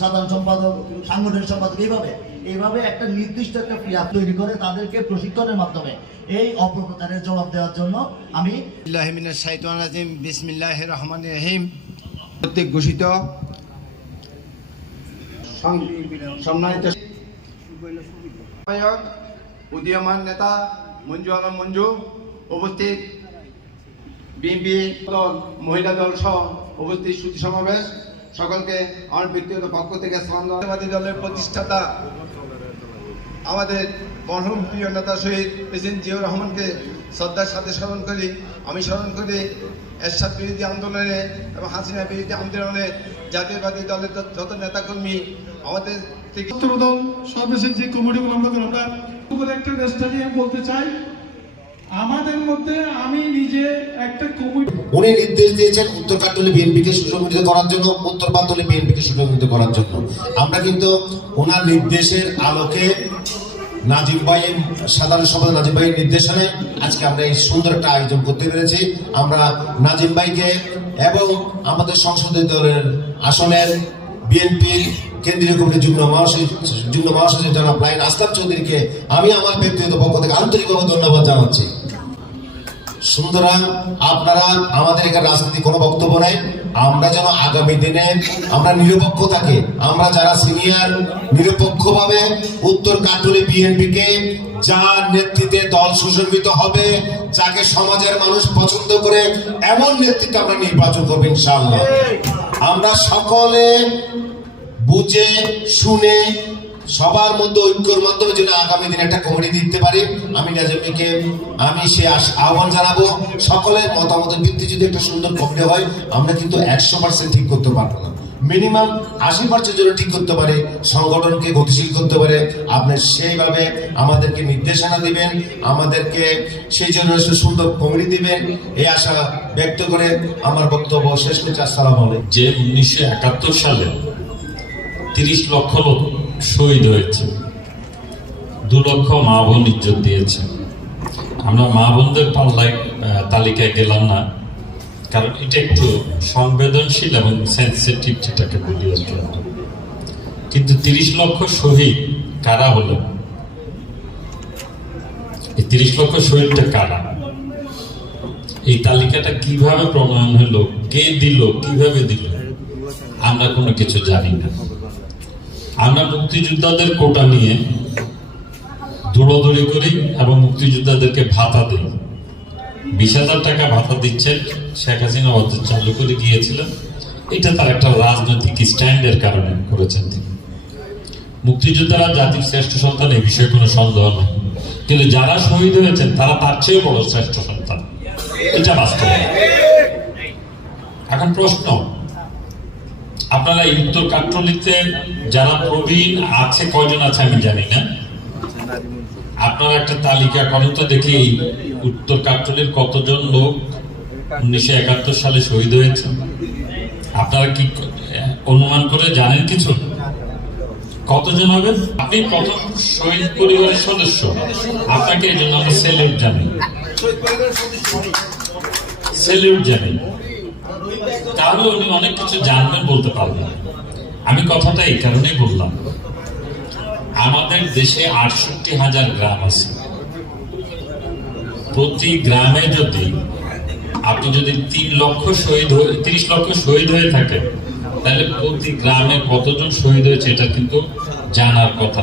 সাধারণ সম্পাদক, সাংগঠনিক সম্পাদক, এইভাবে এইভাবে একটা নির্দিষ্ট একটা ক্রিয়া তৈরি করে তাদেরকে প্রশিক্ষণের মাধ্যমে এই অপপ্রচারের জবাব দেওয়ার জন্য আমি রাজিম, বিসমিল্লাহির রহমানির রহিম। কর্তৃক ঘোষিত সম্মানিত উদীয়মান নেতা মঞ্জু আলম মঞ্জু, উপস্থিত বিএনপি দল, মহিলা দল সহ উপস্থিত সমাবেশ। সকলকে আমার ব্যক্তিগত পক্ষ থেকে সামনাবাদী দলের প্রতিষ্ঠাতা আমাদের মরহুম প্রিয় নেতা শহীদ প্রেসিডেন্ট জিয়াউর রহমানকে শ্রদ্ধার সাথে স্মরণ করি। আমি স্মরণ করি এরশাদ বিরোধী আন্দোলনে এবং হাসিনা বিরোধী আন্দোলনে জাতীয়বাদী দলের যত- নেতাকর্মী আমাদের দল সর্বশেষ যে কমিটিগুলো আমরা একটা নিয়ে বলতে চাই, আমাদের মধ্যে আমি নিজে একটা কমিটি উনি নির্দেশ দিয়েছেন উত্তর কাট্টলি বিএনপিকে সুসংগঠিত করার জন্য, উত্তর পাতলি বিএনপিকে সুসংগঠিত করার জন্য। আমরা কিন্তু ওনার নির্দেশের আলোকে নাজিম ভাইয়ের, সাধারণ সম্পাদক নাজিম ভাইয়ের নির্দেশনে আজকে আমরা এই সুন্দর একটা আয়োজন করতে পেরেছি। আমরা নাজিম ভাইকে এবং আমাদের সংসদীয় দলের আসনের বিএনপির কেন্দ্রীয় কমিটির যুগ্ম মহাসচিব যুগ্ম মহাসচিব জনাব লাইন আস্তাব চৌধুরীকে আমি আমার ব্যক্তিগত পক্ষ থেকে আন্তরিকভাবে ধন্যবাদ জানাচ্ছি। সুতরাং আপনারা, আমাদের এখানে রাজনীতি কোনো বক্তব্য নেই। আমরা যেন আগামী দিনে আমরা নিরপেক্ষ থাকি। আমরা যারা সিনিয়র, নিরপেক্ষভাবে উত্তর কাটুলি বিএনপিকে যার নেতৃত্বে দল সুসংগঠিত হবে, যাকে সমাজের মানুষ পছন্দ করে, এমন নেতৃত্ব আমরা নির্বাচন করব ইনশাআল্লাহ। আমরা সকলে বুঝে, শুনে সবার মধ্যে ঐক্যর মাধ্যমে যেন আগামী দিনে একটা কমিটি দিতে পারি। আমি নাজমিকে আমি সে আহ্বান জানাব। সকলের মতামতের ভিত্তি যদি একটা সুন্দর কমিটি হয়, আমরা কিন্তু একশো পার্সেন্ট ঠিক করতে পারব না। মিনিমাম আশি পার্সেন্ট যেন ঠিক করতে পারে, সংগঠনকে গতিশীল করতে পারে। আপনি সেইভাবে আমাদেরকে নির্দেশনা দিবেন, আমাদেরকে সেই জন্য সুন্দর কমিটি দিবেন, এই আশা ব্যক্ত করে আমার বক্তব্য শেষ করছি। আসসালামু আলাইকুম। যে উনিশশো একাত্তর সালে তিরিশ লক্ষ লোক শহীদ হয়েছে। দু লক্ষ মা বোন ইজ্জত দিয়েছে। আমরা মা বোনদের পাল্লায় তালিকায় গেলাম না। কারণ এটা একটু সংবেদনশীল এবং সেন্সিটিভ যেটাকে বলি কিন্তু তিরিশ লক্ষ শহীদ কারা হলো? এই তিরিশ লক্ষ শহীদটা কারা? এই তালিকাটা কীভাবে প্রণয়ন হলো? কে দিল? কীভাবে দিল? আমরা কোনো কিছু জানি না। আমরা মুক্তিযোদ্ধাদের কোটা নিয়ে দৌড়াদৌড়ি করি এবং মুক্তিযোদ্ধাদেরকে ভাতা দিই। বিশ হাজার টাকা ভাতা দিচ্ছেন শেখ হাসিনা অর্জন চালু করে গিয়েছিলেন এটা তার একটা রাজনৈতিক স্ট্যান্ডের কারণে করেছেন তিনি। মুক্তিযোদ্ধারা জাতির শ্রেষ্ঠ সন্তান, এই বিষয়ে কোনো সন্দেহ নেই। কিন্তু যারা শহীদ হয়েছেন, তারা তার চেয়ে বড় শ্রেষ্ঠ সন্তান। এটা বাস্তব। এখন প্রশ্ন আপনারা উত্তর কাট্টলিতে যারা প্রবীণ আছে, কয়জন আছে আমি জানি না। আপনারা একটা তালিকা করেন তো দেখি উত্তর কাট্টলির কতজন লোক উনিশশো একাত্তর সালে শহীদ হয়েছে। আপনারা কি অনুমান করে জানেন কিছু? কতজন হবেন আপনি কত শহীদ পরিবারের সদস্য। আপনাকে এই জন্য আমরা সেলিউট জানি সেলিউট জানি তাহলে উনি অনেক কিছু জানবেন বলতে পারবেন আমি কথাটা এই কারণেই বললাম। আমাদের দেশে আটষট্টি হাজার গ্রাম আছে। প্রতি গ্রামে যদি আপনি যদি তিন লক্ষ শহীদ হয়ে, তিরিশ লক্ষ শহীদ হয়ে থাকেন, তাহলে প্রতি গ্রামে কতজন শহীদ হয়েছে এটা কিন্তু জানার কথা।